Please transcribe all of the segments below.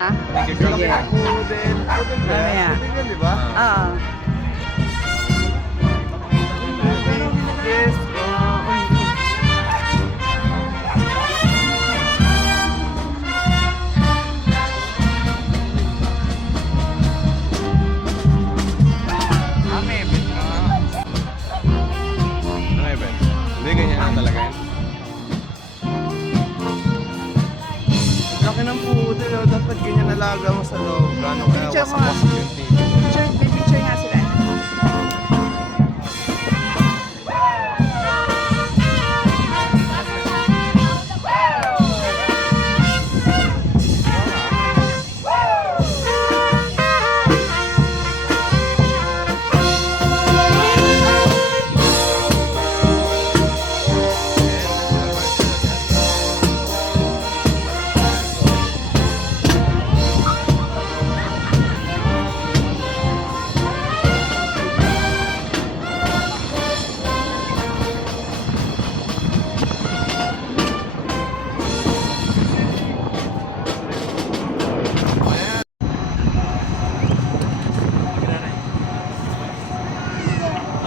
Ah? Sige. Mamaya. Di ba? Oo. Yes. Hindi, ganyan lang talaga yan. Laki ng poodle, oh. Dapat ganyan alaga mo sa loob. Gano'n kaya Picture mo. wasak-wasak yung TV. Picture nga sila.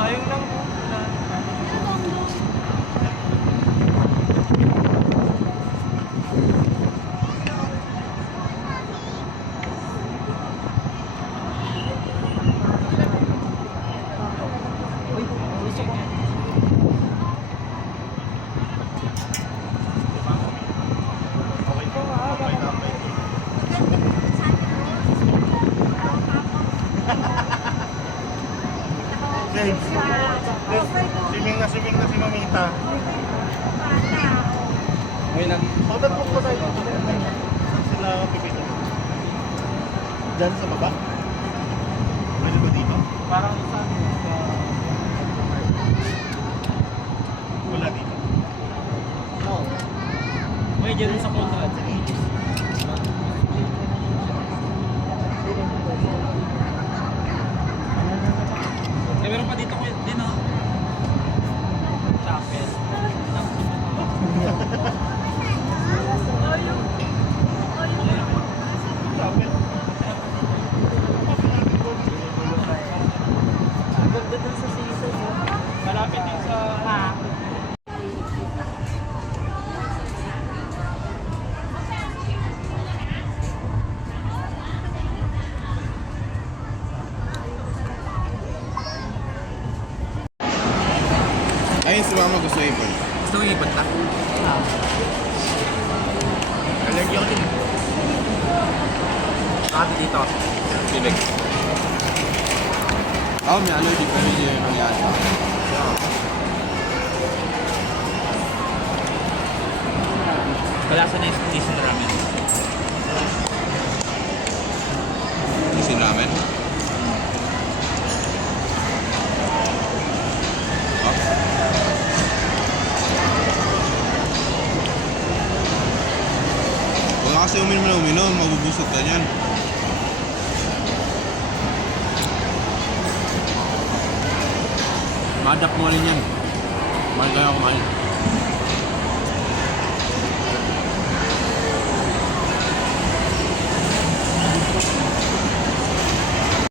Ayun lang po. Swimming na si Mamita. May lang. Pagdating po tayo. Sila pipito. Diyan sa baba? Pwede ba dito? Parang saan? Wala dito. May dyan sa kontra. Eh, meron pa dito din, oh. Chapel. Ganda dun sa season, oh. Malapit din sa... Ayun, si Mama gusto ipon. Gusto mo ipot na? Allergy ako din. Bakit dito? Bibig. Ako may allergy pero hindi yun nangyari sa akin. Kalasa na yung season ramen. Isin ramen? Huwag kasi uminom, mabubusot ka niyan. Madak mo rin yan. Mahal kayo kumain.